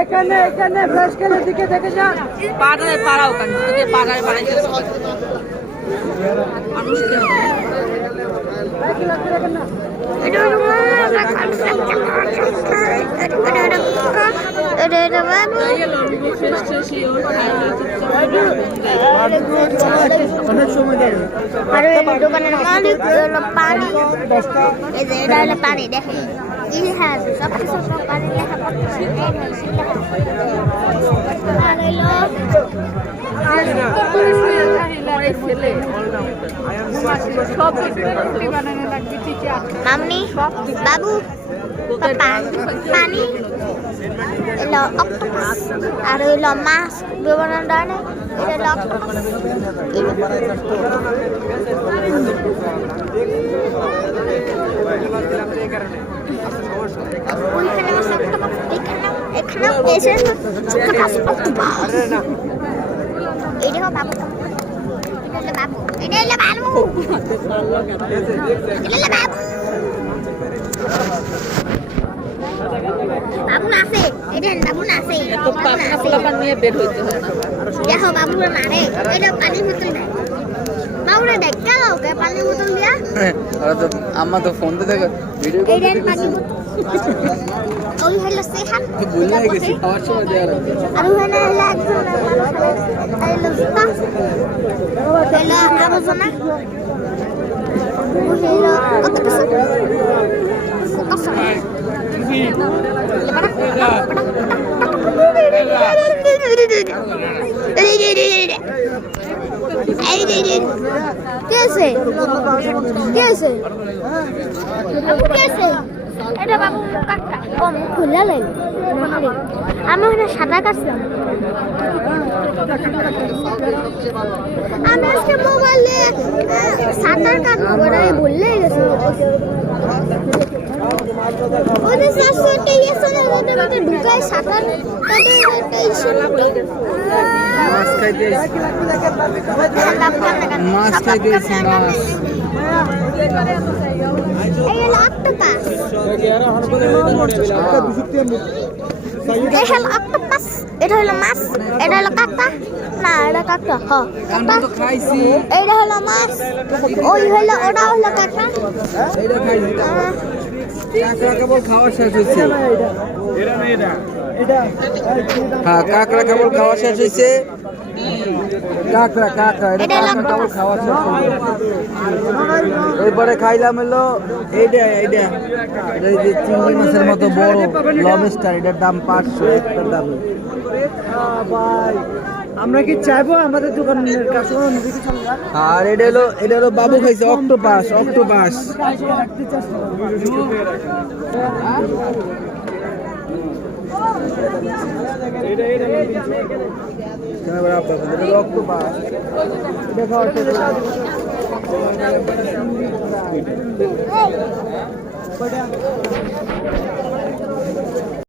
এখানে এখানে ফ্রেশ খেলের দিকে দেখে যান। পাড়ায় পাড়াও কেন পাড়ায় পাড়ায় মানুষ দোকানের মালিক পানি, এই যে এটা হলো পানি দেখে ইতিহাস সব কিছু পানি লেখা মামনি বাবু পানি এলো অক্টোপাস আর হইলো মাছ বিভিন্ন ধরনের এটা হলো ওইখানে আছে অক্টোপাস এখানেও এসে অক্টোপাস অক্টোপাস এটা হলো বাবু এটা হলো বাবু বাবু নাচে এটা বাবু নাচে তো পাপা নিয়ে বের হইতে হয় না দেখো বাবুরা মারে এটা পানির বোতল দেয় বাবুরা দেখ কেন ওকে পানির বোতল দিয়া আম্মা তো ফোন দেখে ভিডিও এই দেন পানির বোতল ওই হলো সেখান ভুলে গেছি খাওয়ার সময় দেওয়া লাগবে আর ওখানে হলো একজন হলো জুতা হলো আবর্জনা ওই হলো কত কিছু আমি ওখানে সাঁতার কাটছিলাম আমি আজকে মোবাইলে সাঁতার কাটবো বললেই গেছি ঢুকায় সাঁতার মাছ খাইতে মাছ খাইতে এটা হলো মাছ এটা হলো কাঁকড়া না এটা কাঁকড়া খাইছি এটা হলো মাছ ওই হলো ওটা হলো কাঁকড়া কাঁকড়া কেবল খাওয়া শেষ হয়েছে হ্যাঁ কাঁকড়া কেবল খাওয়া শেষ হয়েছে কাঁকড়া কাঁকড়া এটা কাঁকড়া কেবল খাওয়া শেষ হয়েছে এরপরে খাইলাম হলো এইটা এইটা এটা যে চিংড়ি মাছের মতো বড় লবস্টার এটার দাম 500 একটার দাম আমরা কি চাইবো আমাদের দোকানের কাস্টমার মুখে কি চলে যায় আর এটা হলো বাবু খাইছে অক্টোপাস অক্টোপাস অক্টোপাস